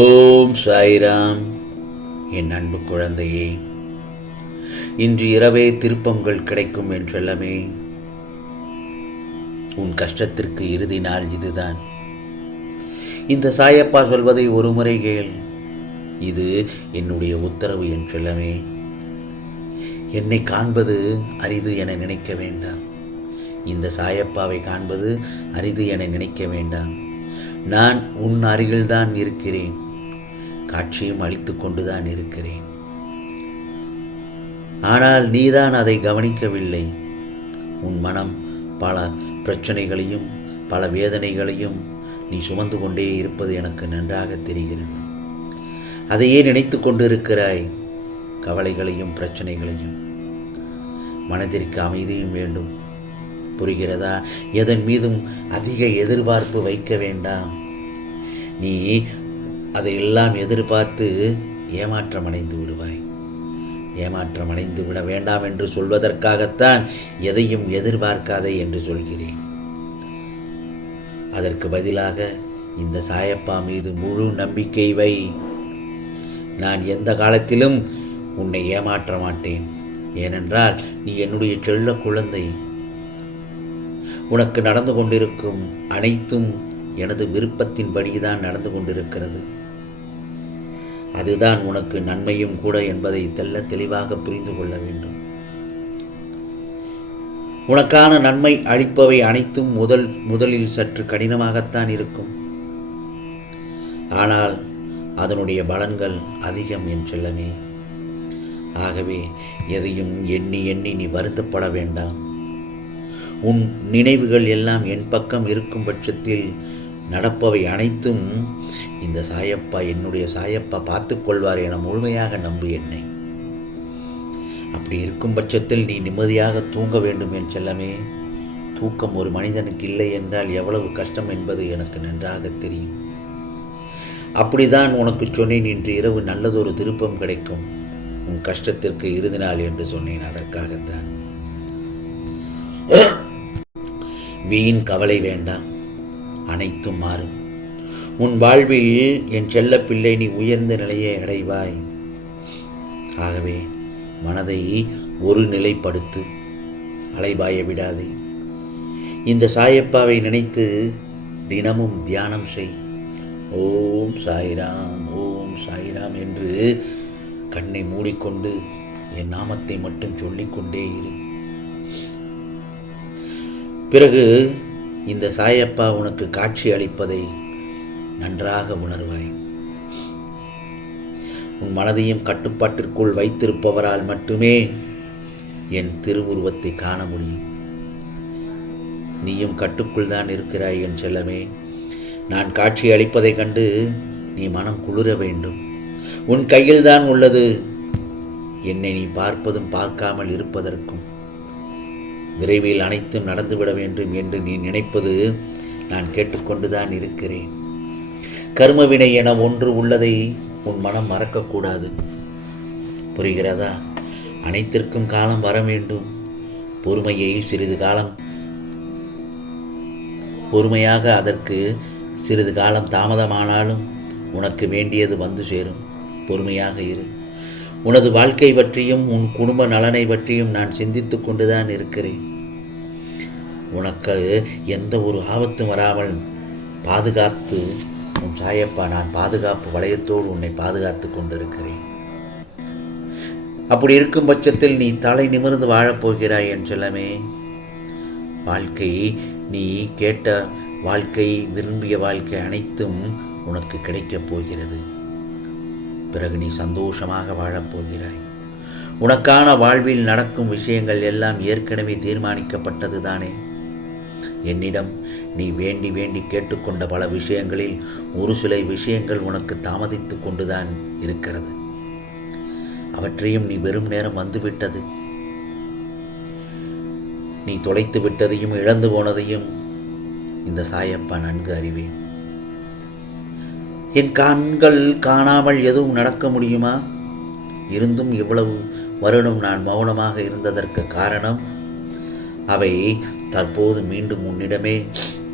ஓம் சாய்ராம். என் அன்பு குழந்தையே இன்று இரவே திருப்பங்கள் கிடைக்கும் என்றெல்லாமே உன் கஷ்டத்திற்கு இறுதி நாள் இதுதான். இந்த சாயப்பா சொல்வதை ஒரு முறை கேள். இது என்னுடைய உத்தரவு என்றெல்லாமே என்னை காண்பது அரிது என நினைக்க வேண்டாம். இந்த சாயப்பாவை காண்பது அரிது என நினைக்க வேண்டாம். நான் உன் அருகில்தான் இருக்கிறேன். காட்சியும் அளித்து கொண்டுதான் இருக்கிறேன். ஆனால் நீதான் அதை கவனிக்கவில்லை. உன் மனம் பல பிரச்சனைகளையும் பல வேதனைகளையும் நீ சுமந்து கொண்டே இருப்பது எனக்கு நன்றாக தெரிகிறது. அதையே நினைத்து கொண்டிருக்கிறாய் கவலைகளையும் பிரச்சனைகளையும். மனதிற்கு அமைதியும் வேண்டும். புரிகிறதா? எதன் மீதும் அதிக எதிர்பார்ப்பு வைக்க வேண்டாம். நீ அதையெல்லாம் எதிர்பார்த்து ஏமாற்றம் அடைந்து விடுவாய். ஏமாற்றம் அடைந்து விட வேண்டாம் என்று சொல்வதற்காகத்தான் எதையும் எதிர்பார்க்காதே என்று சொல்கிறேன். அதற்கு பதிலாக இந்த சாயப்பா மீது முழு நம்பிக்கை வை. நான் எந்த காலத்திலும் உன்னை ஏமாற்ற மாட்டேன். ஏனென்றால் நீ என்னுடைய செல்ல குழந்தை. உனக்கு நடந்து கொண்டிருக்கும் அனைத்தும் எனது விருப்பத்தின்படிதான் நடந்து கொண்டிருக்கிறது. அதுதான் உனக்கு நன்மையும் கூட என்பதை தெல்ல தெளிவாக புரிந்து கொள்ள வேண்டும். உனக்கான நன்மை அளிப்பவை அனைத்தும் முதல் முதலில் சற்று கடினமாகத்தான் இருக்கும். ஆனால் அதனுடைய பலன்கள் அதிகம் என் செல்லமே. ஆகவே எதையும் எண்ணி எண்ணி நீ வருத்தப்பட வேண்டாம். உன் நினைவுகள் எல்லாம் என் பக்கம் இருக்கும் பட்சத்தில் நடப்பவை அனைத்தும் இந்த சாயப்பா என்னுடைய சாயப்பா பார்த்துக்கொள்வார் என முழுமையாக நம்பு என்னை. அப்படி இருக்கும் பட்சத்தில் நீ நிம்மதியாக தூங்க வேண்டும் என் செல்லமே. தூக்கம் ஒரு மனிதனுக்கு இல்லை என்றால் எவ்வளவு கஷ்டம் என்பது எனக்கு நன்றாக தெரியும். அப்படிதான் உனக்கு சொன்னேன் இன்று இரவு நல்லதொரு திருப்பம் கிடைக்கும். உன் கஷ்டத்திற்கு இறுதி நாள் என்று சொன்னேன் அதற்காகத்தான். வீண் கவலை வேண்டாம். அனைத்தும் மாறும். உன் வாழ்வில் என் செல்ல பிள்ளை நீ உயர்ந்த நிலையை அடைவாய். ஆகவே மனதை ஒரு நிலைப்படுத்து. அலைபாய விடாதே. இந்த சாயப்பாவை நினைத்து தினமும் தியானம் செய். ஓம் சாய்ராம் ஓம் சாய்ராம் என்று கண்ணை மூடிக்கொண்டு என் நாமத்தை மட்டும் சொல்லிக்கொண்டே இரு. பிறகு இந்த சாயப்பா உனக்கு காட்சி அளிப்பதை நன்றாக உணர்வாய். உன் மனதையும் கட்டுப்பாட்டிற்குள் வைத்திருப்பவரால் மட்டுமே என் திருவுருவத்தை காண முடியும். நீயும் கட்டுக்குள் தான் இருக்கிறாய் என் செல்லமே. நான் காட்சி அளிப்பதைக் கண்டு நீ மனம் குளிர வேண்டும். உன் கையில்தான் உள்ளது. என்னை நீ பார்ப்பதும் பார்க்காமல் இருப்பதற்கும் விரைவில் அனைத்தும் நடந்துவிட வேண்டும் என்று நீ நினைப்பது நான் கேட்டுக்கொண்டுதான் இருக்கிறேன். கர்மவினை என ஒன்று உள்ளதை உன் மனம் மறக்கக்கூடாது. புரிகிறதா? அனைத்திற்கும் காலம் வர வேண்டும். பொறுமையை சிறிது காலம் பொறுமையாக அதற்கு சிறிது காலம் தாமதமானாலும் உனக்கு வேண்டியது வந்து சேரும். பொறுமையாக இரு. உனது வாழ்க்கை பற்றியும் உன் குடும்ப நலனை பற்றியும் நான் சிந்தித்து கொண்டுதான் இருக்கிறேன். உனக்கு எந்த ஒரு ஆபத்தும் வராமல் பாதுகாத்து உன் சாயப்பா நான் பாதுகாப்பு வளையத்தோடு உன்னை பாதுகாத்து கொண்டிருக்கிறேன். அப்படி இருக்கும் பட்சத்தில் நீ தலை நிமிர்ந்து வாழப்போகிறாய் என் செல்லமே. வாழ்க்கை நீ கேட்ட வாழ்க்கை விரும்பிய வாழ்க்கை அனைத்தும் உனக்கு கிடைக்கப் போகிறது. பிறகு நீ சந்தோஷமாக வாழப்போகிறாய். உனக்கான வாழ்வில் நடக்கும் விஷயங்கள் எல்லாம் ஏற்கனவே தீர்மானிக்கப்பட்டது தானே என்னிடம் நீ வேண்டி வேண்டி கேட்டுக்கொண்ட பல விஷயங்களில் ஒரு சில விஷயங்கள் உனக்கு தாமதித்து கொண்டுதான் இருக்கிறது. அவற்றையும் நீ வெறும் நேரம் வந்துவிட்டது. நீ தொலைத்து விட்டதையும் இழந்து போனதையும் இந்த சாயப்பா நன்கு அறிவேன். என் கண்கள் காணாமல் எதுவும் நடக்க முடியுமா? இருந்தும் இவ்வளவு வருடம் நான் மௌனமாக இருந்ததற்கு காரணம் அவை தற்போது மீண்டும் உன்னிடமே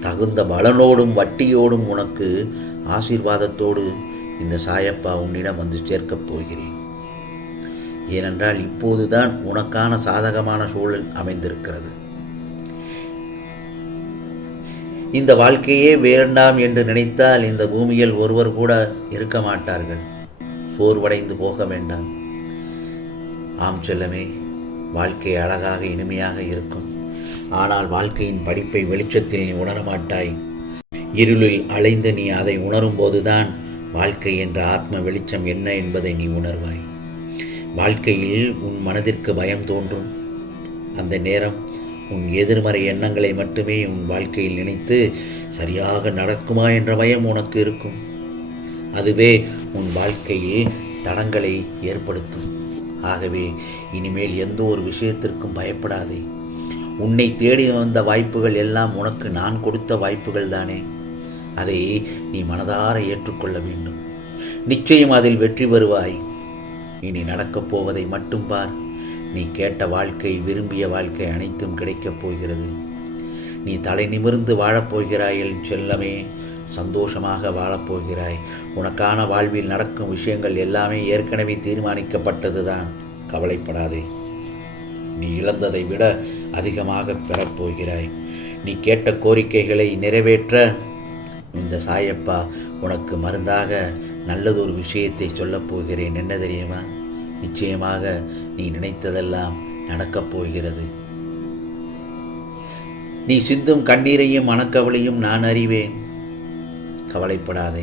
தகுந்த பலனோடும் வட்டியோடும் உனக்கு ஆசீர்வாதத்தோடு இந்த சாயப்பா உன்னிடம் வந்து சேர்க்கப் போகிறேன். ஏனென்றால் இப்போதுதான் உனக்கான சாதகமான சூழல் அமைந்திருக்கிறது. இந்த வாழ்க்கையே வேண்டாம் என்று நினைத்தால் இந்த பூமியில் ஒருவர் கூட இருக்க மாட்டார்கள். சோர்வடைந்து போக வேண்டாம். ஆம் செல்லமே வாழ்க்கை அழகாக இனிமையாக இருக்கும். ஆனால் வாழ்க்கையின் படிப்பை வெளிச்சத்தில் நீ உணரமாட்டாய் இருளில் அலைந்து நீ அதை உணரும்போதுதான் வாழ்க்கை என்ற ஆத்ம வெளிச்சம் என்ன என்பதை நீ உணர்வாய். வாழ்க்கையில் உன் மனதிற்கு பயம் தோன்றும். அந்த நேரம் உன் எதிர்மறை எண்ணங்களை மட்டுமே உன் வாழ்க்கையில் நினைத்து சரியாக நடக்குமா என்ற பயம் உனக்கு இருக்கும். அதுவே உன் வாழ்க்கையில் தடங்களை ஏற்படுத்தும். ஆகவே இனிமேல் எந்த ஒரு விஷயத்திற்கும் பயப்படாதே. உன்னை தேடி வந்த வாய்ப்புகள் எல்லாம் உனக்கு நான் கொடுத்த வாய்ப்புகள் தானே. அதை நீ மனதார ஏற்றுக்கொள்ள வேண்டும். நிச்சயம் அதில் வெற்றி பெறுவாய் இனி நடக்கப் போவதை மட்டும் பார். நீ கேட்ட வாழ்க்கை விரும்பிய வாழ்க்கை அனைத்தும் கிடைக்கப் போகிறது. நீ தலை நிமிர்ந்து வாழப்போகிறாய் என் செல்லமே சந்தோஷமாக வாழப்போகிறாய் உனக்கான வாழ்வில் நடக்கும் விஷயங்கள் எல்லாமே ஏற்கனவே தீர்மானிக்கப்பட்டதுதான். கவலைப்படாதே. நீ இழந்ததை விட அதிகமாக பெறப்போகிறாய் நீ கேட்ட கோரிக்கைகளை நிறைவேற்ற. இந்த சாயப்பா உனக்கு மருந்தாக நல்லதொரு விஷயத்தை சொல்லப் போகிறேன். என்ன தெரியுமா? நிச்சயமாக நீ நினைத்ததெல்லாம் நடக்கப் போகிறது. நீ சிந்தும் கண்ணீரையும் மனக்கவலையும் நான் அறிவேன். கவலைப்படாதே.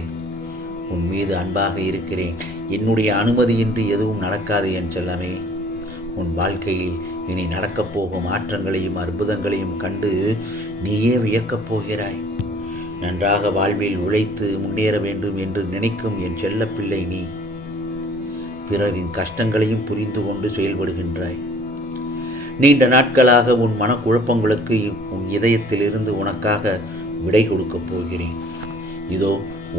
உன் மீது அன்பாக இருக்கிறேன். என்னுடைய அனுமதியின்றி எதுவும் நடக்காது என் செல்லமே. உன் வாழ்க்கையில் இனி நடக்கப் போகும் மாற்றங்களையும் அற்புதங்களையும் கண்டு நீயே வியக்கப் போகிறாய். நன்றாக வாழ்வில் உழைத்து முன்னேற வேண்டும் என்று நினைக்கும் என் செல்லப்பிள்ளை நீ. பிறரின் கஷ்டங்களையும் புரிந்து கொண்டு செயல்படுகின்றாய். நீண்ட நாட்களாக உன் மனக்குழப்பங்களுக்கு உன் இதயத்திலிருந்து உனக்காக விடை கொடுக்கப் போகிறேன். இதோ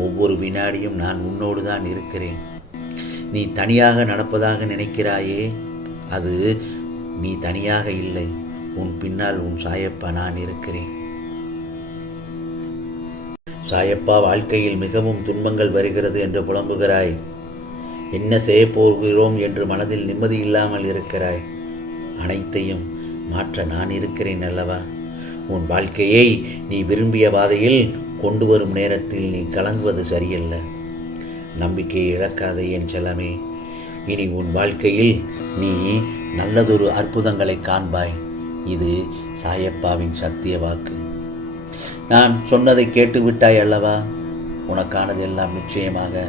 ஒவ்வொரு வினாடியும் நான் உன்னோடு தான் இருக்கிறேன். நீ தனியாக நடப்பதாக நினைக்கிறாயே? அது நீ தனியாக இல்லை. உன் பின்னால் உன் சாயப்பா நான் இருக்கிறேன். சாயப்பா வாழ்க்கையில் மிகவும் துன்பங்கள் வருகிறது என்று புலம்புகிறாய். என்ன செய்ய போகிறோம் என்று மனதில் நிம்மதி இல்லாமல் இருக்கிறாய்? அனைத்தையும் மாற்ற நான் இருக்கிறேன் அல்லவா? உன் வாழ்க்கையை நீ விரும்பிய பாதையில் கொண்டு வரும் நேரத்தில் நீ கலங்குவது சரியல்ல. நம்பிக்கையை இழக்காதே என் செல்லமே. இனி உன் வாழ்க்கையில் நீ நல்லதொரு அற்புதங்களை காண்பாய். இது சாயப்பாவின் சத்திய வாக்கு. நான் சொன்னதை கேட்டுவிட்டாய் அல்லவா? உனக்கானதெல்லாம் நிச்சயமாக